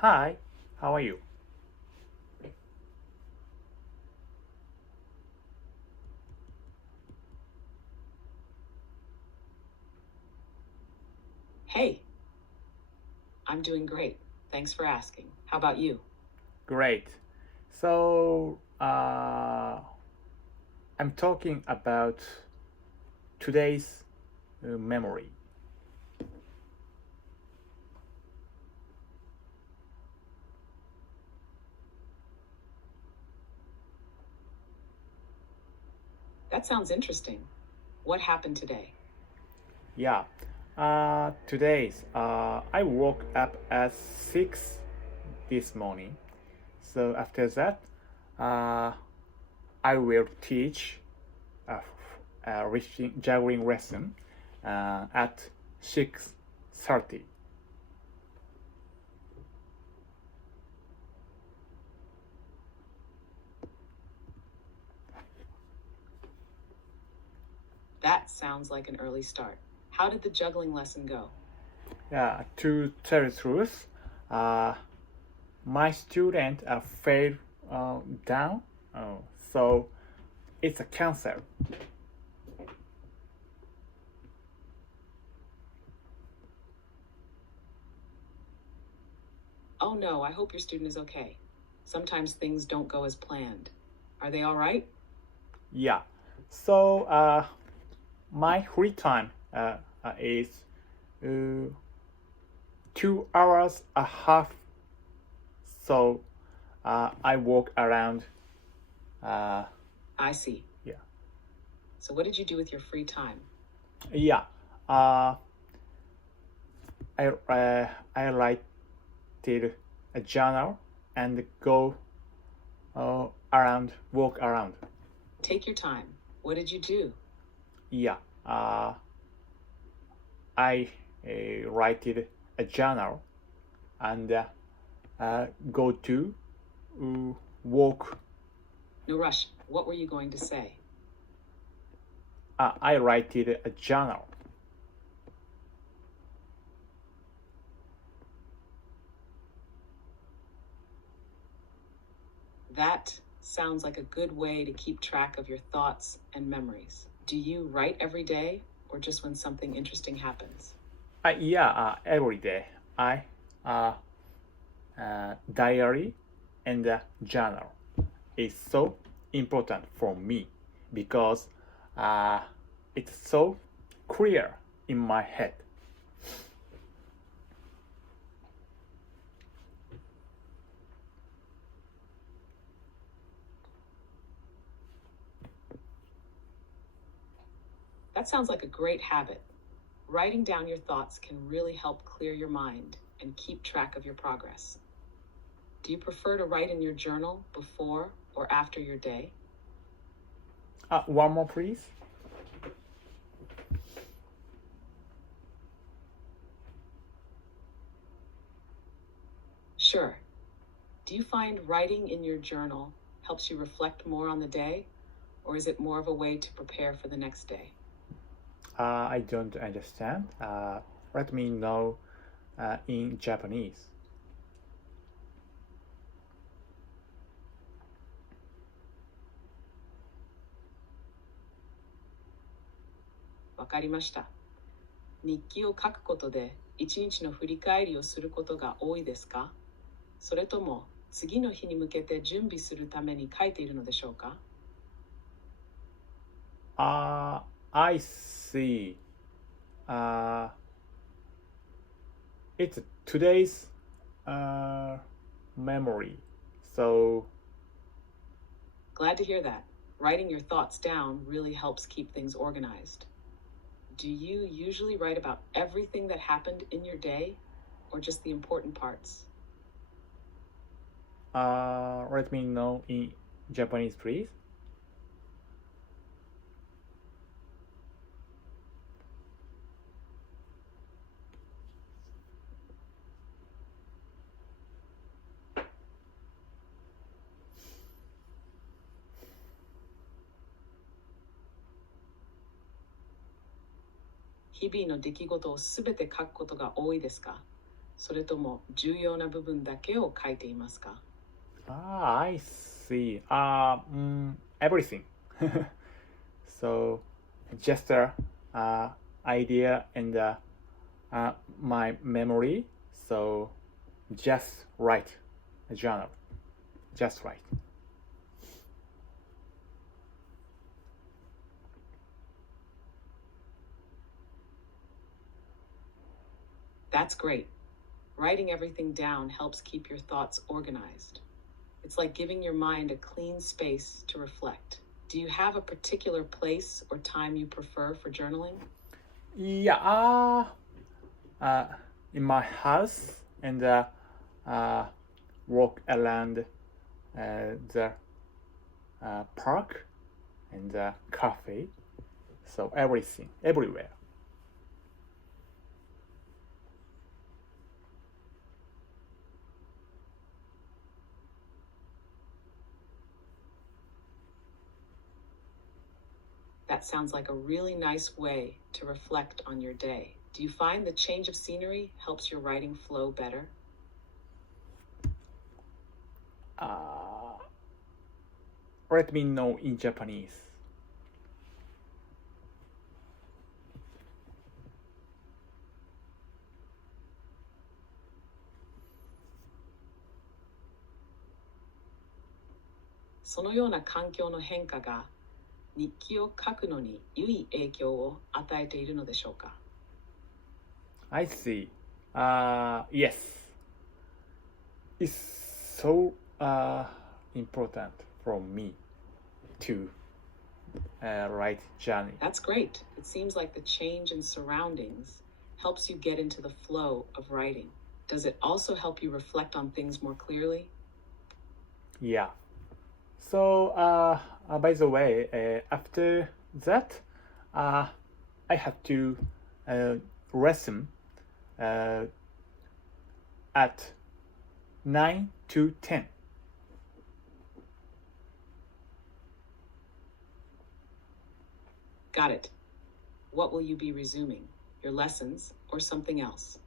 Hi, how are you? Hey, I'm doing great. Thanks for asking. How about you? Great. So, I'm talking about today's memory. That sounds interesting. What happened today? Yeah. I woke up at 6 this morning. So after that, uh, I will teach a juggling lesson at 6:30. That sounds like an early start. How did the juggling lesson go? Yeah, to tell the truth, uh, my student fell down, so it's a cancer. Oh no, I hope your student is okay. Sometimes things don't go as planned. Are they all right? Yeah, so my free time is uh, 2 hours a half. So I walk around. I see. Yeah, So, what did you do with your free time? yeah. Uh, I write a journal and go walk around. Take your time. What did you do? Yeah, I write a journal and go to walk. No rush. What were you going to say? I write a journal. That sounds like a good way to keep track of your thoughts and memories. Do you write every day or just when something interesting happens? Yeah, every day I uh, diary and journal is so important for me because uh, it's so clear in my head. That sounds like a great habit. Writing down your thoughts can really help clear your mind and keep track of your progress. Do you prefer to write in your journal before or after your day? One more, please. Sure. Do you find writing in your journal helps you reflect more on the day, or is it more of a way to prepare for the next day? I don't understand. Let me know in Japanese. わかりました。日記を書くことで一日の振り返りをすることが多いですか？それとも次の日に向けて準備するために書いているのでしょうか？ I see. Uh, it's today's uh, memory. So, Glad to hear that. Writing your thoughts down really helps keep things organized. Do you usually write about everything that happened in your day or just the important parts? let me know in Japanese, please. 日々の出来事をすべて書くことが多いですか？それとも重要な部分だけを書いていますか？ I see. Everything. So, just idea and my memory. So, just write a journal. Just write. That's great. Writing everything down helps keep your thoughts organized. It's like giving your mind a clean space to reflect. Do you have a particular place or time you prefer for journaling? Yeah, in my house and walk around the park and the cafe. So everything, everywhere. That sounds like a really nice way to reflect on your day. Do you find the change of scenery helps your writing flow better? Let me know in Japanese. そのような環境の変化が日記を書くのに良い影響を与えているのでしょうか？ I see. Yes. It's so important for me to write journey. That's great. It seems like the change in surroundings helps you get into the flow of writing. Does it also help you reflect on things more clearly? Yeah. So, by the way, after that, I have to lesson at 9 to 10. Got it. What will you be resuming? Your lessons or something else?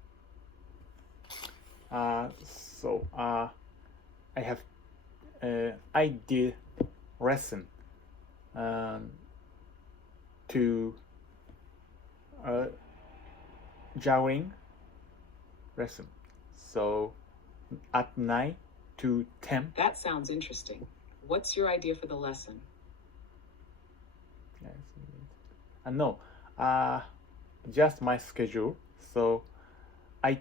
So, I have I did lesson to juggling lesson. So at 9 to 10. That sounds interesting. What's your idea for the lesson? No, just my schedule. So I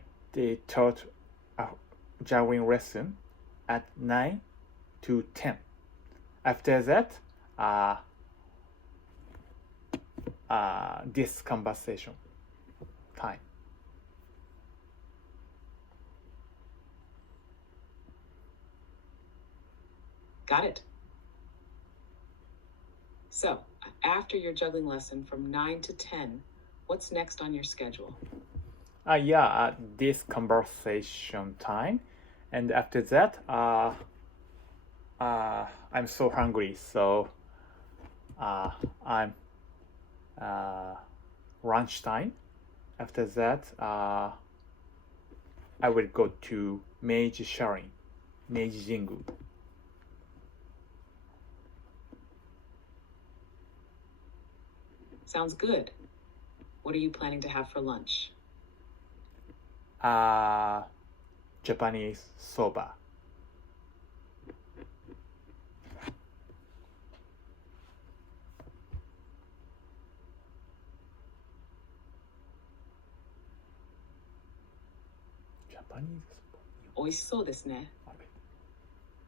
taught a juggling lesson at 9 to 10. After that, this conversation time. Got it. So, after your juggling lesson from 9 to 10, what's next on your schedule? This conversation time. And after that, I'm so hungry, so I'm lunchtime. After that, I will go to Meiji Sharin, Meiji Jingu. Sounds good. What are you planning to have for lunch? Japanese soba. Japanese soba. 美味しそうですね。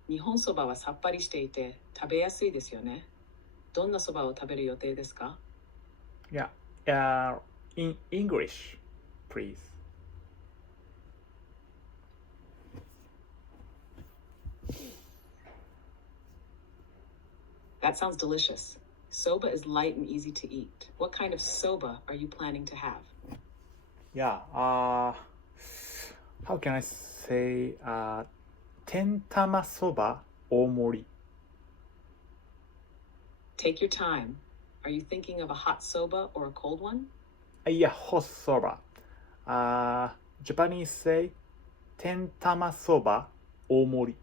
日本そばはさっぱりしていて食べやすいですよね。どんなそばを食べる予定ですか？ Yeah. In English, please. That sounds delicious. Soba is light and easy to eat. What kind of soba are you planning to have? Yeah. How can I say? Tentama soba omori. Take your time. Are you thinking of a hot soba or a cold one? Yeah, hot soba. Japanese say 天玉そば大盛り。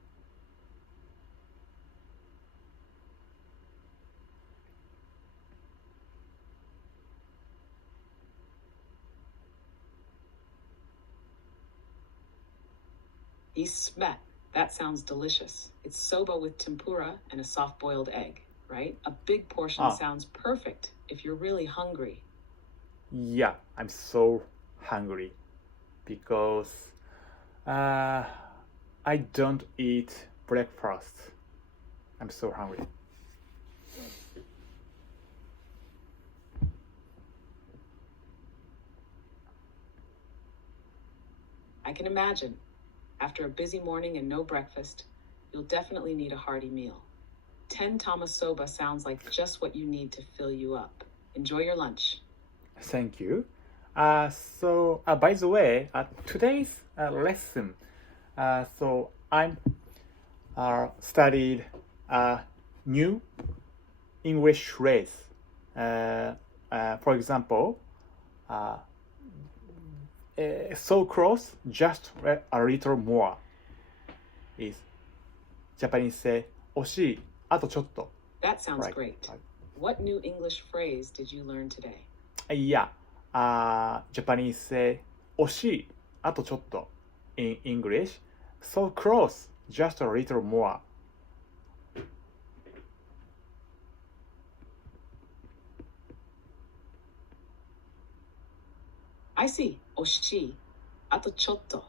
Isme. That sounds delicious. It's soba with tempura and a soft-boiled egg, right? A big portion sounds perfect if you're really hungry. Yeah, I'm so hungry because I don't eat breakfast. I'm so hungry. I can imagine. After a busy morning and no breakfast, you'll definitely need a hearty meal. 10 tama soba sounds like just what you need to fill you up. Enjoy your lunch. Thank you. So, by the way, today's lesson, so I'm studied a new English phrase. For example, so close, just a little more is Japanese say 惜しい、あとちょっと。 That sounds great. What new English phrase did you learn today? Yeah, Japanese say 惜しい、あとちょっと in English. So close, just a little more. I see. Oshi, ato chotto,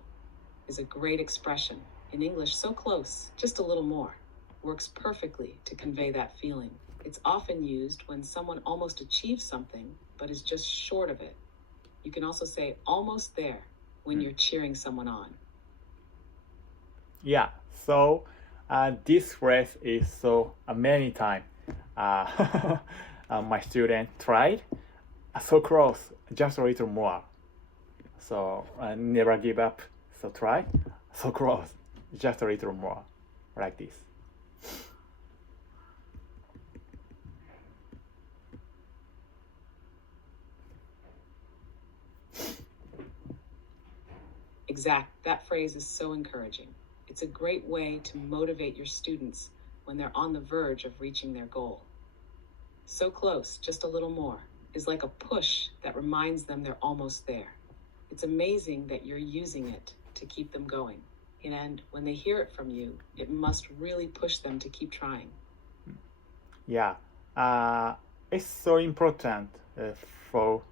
is a great expression. In English, so close, just a little more, works perfectly to convey that feeling. It's often used when someone almost achieves something, but is just short of it. You can also say almost there when you're cheering someone on. Yeah, so this phrase is so many times my student tried. So close, just a little more. So never give up. So try. So close, just a little more. Like this. Exact. That phrase is so encouraging. It's a great way to motivate your students when they're on the verge of reaching their goal. So close, just a little more, is like a push that reminds them they're almost there. It's amazing that you're using it to keep them going. And when they hear it from you, it must really push them to keep trying. Yeah, it's so important for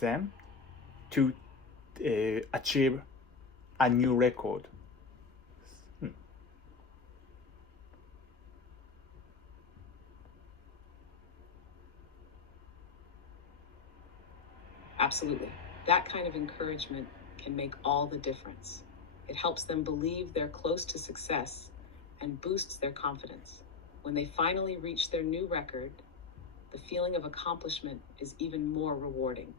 them to achieve a new record. Absolutely. That kind of encouragement can make all the difference. It helps them believe they're close to success and boosts their confidence. When they finally reach their new record, the feeling of accomplishment is even more rewarding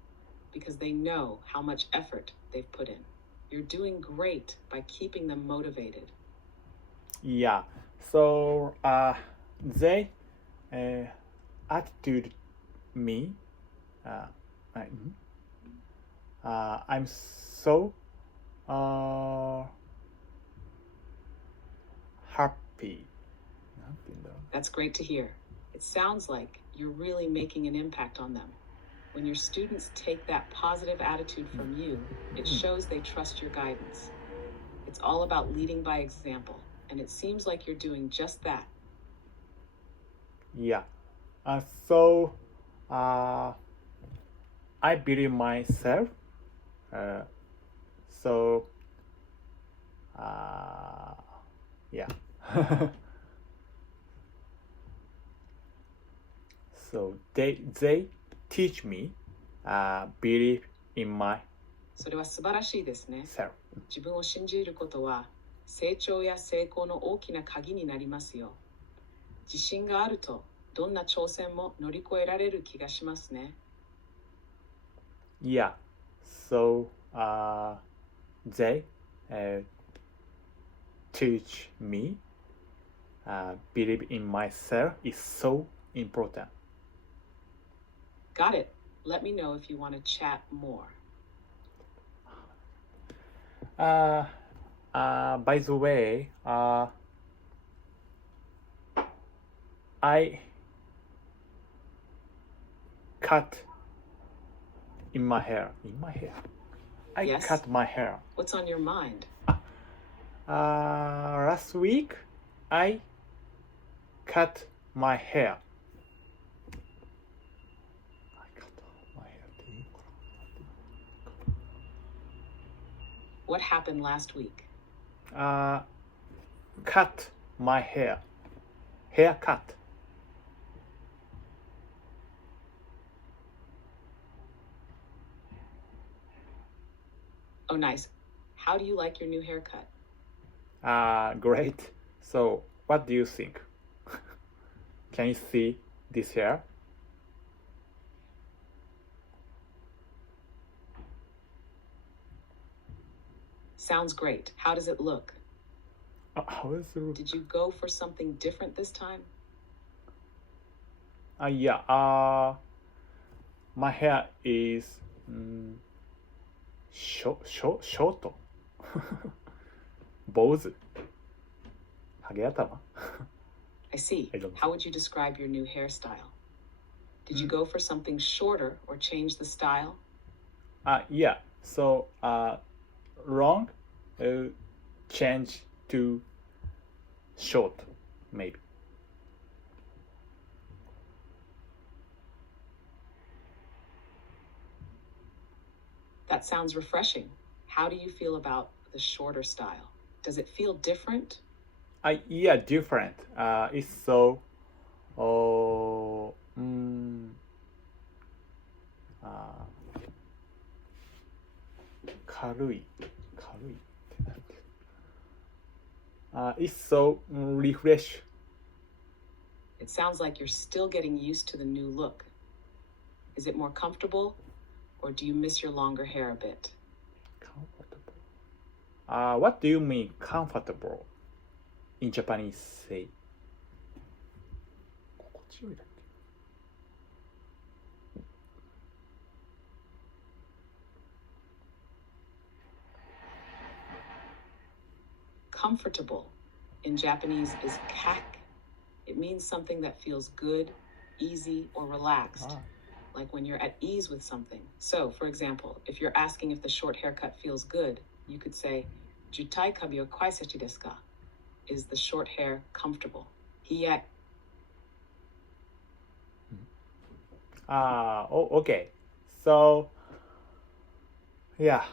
because they know how much effort they've put in. You're doing great by keeping them motivated. Yeah, so they attitude me. I'm so happy. That's great to hear. It sounds like you're really making an impact on them. When your students take that positive attitude from you, it shows they trust your guidance. It's all about leading by example, and it seems like you're doing just that. Yeah. So I believe myself. So yeah. So they teach me believe in myself. それは素晴らしいですね。自分を信じることは成長や成功の大きな鍵になりますよ。自信があるとどんな挑戦も乗り越えられる気がしますね。Yeah. So they teach me believe in myself is so important. Got it. Let me know if you want to chat more. by the way, I cut in my hair. I Yes? cut my hair. What's on your mind? Last week, I cut my hair. What happened last week? Cut my hair. Haircut. Oh, nice. How do you like your new haircut? Great. So, what do you think? Can you see this hair? Sounds great. How does it look? How is it? Did you go for something different this time? Yeah. My hair is short. 坊主。ハゲ頭 I see. I don't know. How would you describe your new hairstyle? Did you go for something shorter or change the style? Yeah. So, long, change to short, maybe. That sounds refreshing. How do you feel about the shorter style? Does it feel different? Yeah, different. It's so,軽いってなんていうのit's so refresh. It sounds like you're still getting used to the new look. Is it more comfortable, or do you miss your longer hair a bit? Comfortable. What do you mean comfortable? In Japanese say. 心地よいだっけ Comfortable in Japanese is kak. It means something that feels good, easy, or relaxed, like when you're at ease with something. So, for example, if you're asking if the short haircut feels good, you could say, Jutai kabi o kaisechi desu ka? Is the short hair comfortable? Hiya. Okay. So, yeah.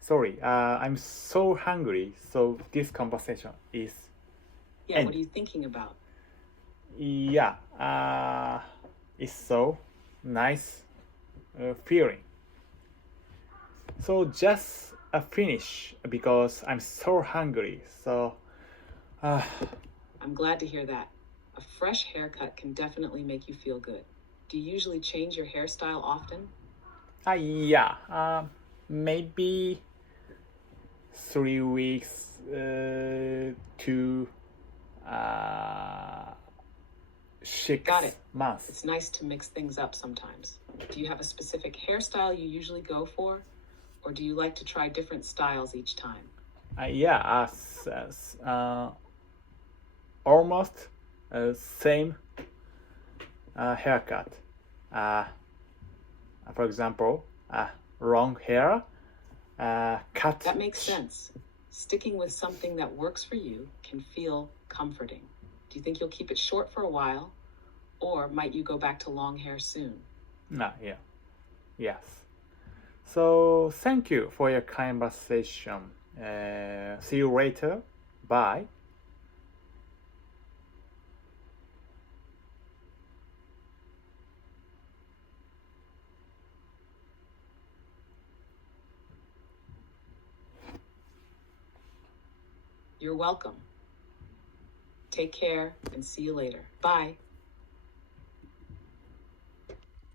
Sorry, I'm so hungry, so this conversation is Yeah, end. What are you thinking about? Yeah, it's so nice feeling. So just a finish because I'm so hungry. So, I'm glad to hear that. A fresh haircut can definitely make you feel good. Do you usually change your hairstyle often? Yeah, maybe 3 weeks to 6 Got it. months. It's nice to mix things up sometimes. Do you have a specific hairstyle you usually go for? Or do you like to try different styles each time? Yeah, almost same haircut. For example, long hair, cut. That makes sense. Sticking with something that works for you can feel comforting. Do you think you'll keep it short for a while? Or might you go back to long hair soon? Yeah. Yes. So thank you for your conversation. See you later. Bye. You're welcome. Take care and see you later. Bye.